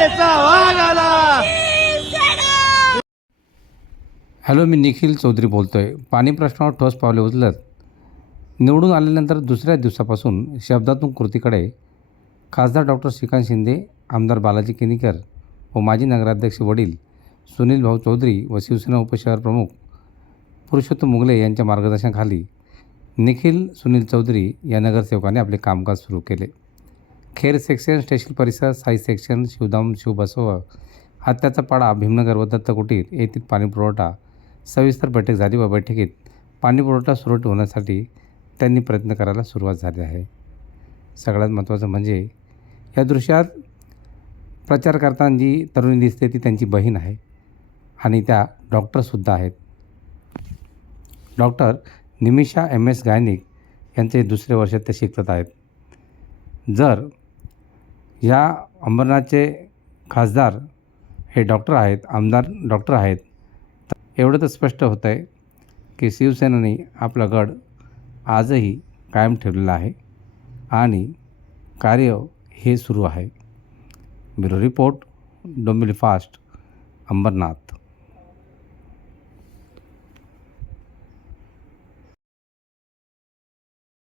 शिवसेनेचा वाघ आला. हॅलो, मी निखिल चौधरी बोलतो आहे. पाणी प्रश्नावर ठोस पावले उचलत निवडून आल्यानंतर दुसऱ्या दिवसापासून शब्दातून कृतीकडे खासदार डॉक्टर श्रीकांत शिंदे, आमदार बालाजी किनीकर व माजी नगराध्यक्ष वडील सुनील भाऊ चौधरी व शिवसेना उपशहर प्रमुख पुरुषोत्तम मुगले यांच्या मार्गदर्शनाखाली निखिल सुनील चौधरी या नगरसेवकाने आपले कामकाज सुरू केले. खेर सेक्शन, स्टेशन परिसर, साई सेक्शन, शिवधाम, शिवबसव, हत्याचा पाडा, भीमनगर व दत्त कुटीर येथील पाणीपुरवठा सविस्तर बैठक झाली व बैठकीत पाणीपुरवठा सुरळीत होण्यासाठी त्यांनी प्रयत्न करायला सुरुवात झाली आहे. सगळ्यात महत्त्वाचं म्हणजे या दृश्यात प्रचार करताना जी तरुणी दिसते ती त्यांची बहीण आहे आणि त्या डॉक्टरसुद्धा आहेत. डॉक्टर निमिषा MS गायनिक यांचे दुसरे वर्ष ते शिकत आहेत. जर या अंबरनाथचे खासदार हे डॉक्टर आहेत, आमदार डॉक्टर आहेत, तर एवढं तर स्पष्ट होतं आहे की शिवसेनेने आपला गड आजही कायम ठेवलेला आहे आणि कार्य हे सुरू आहे. Bureau report, Dombivli fast, Ambernath.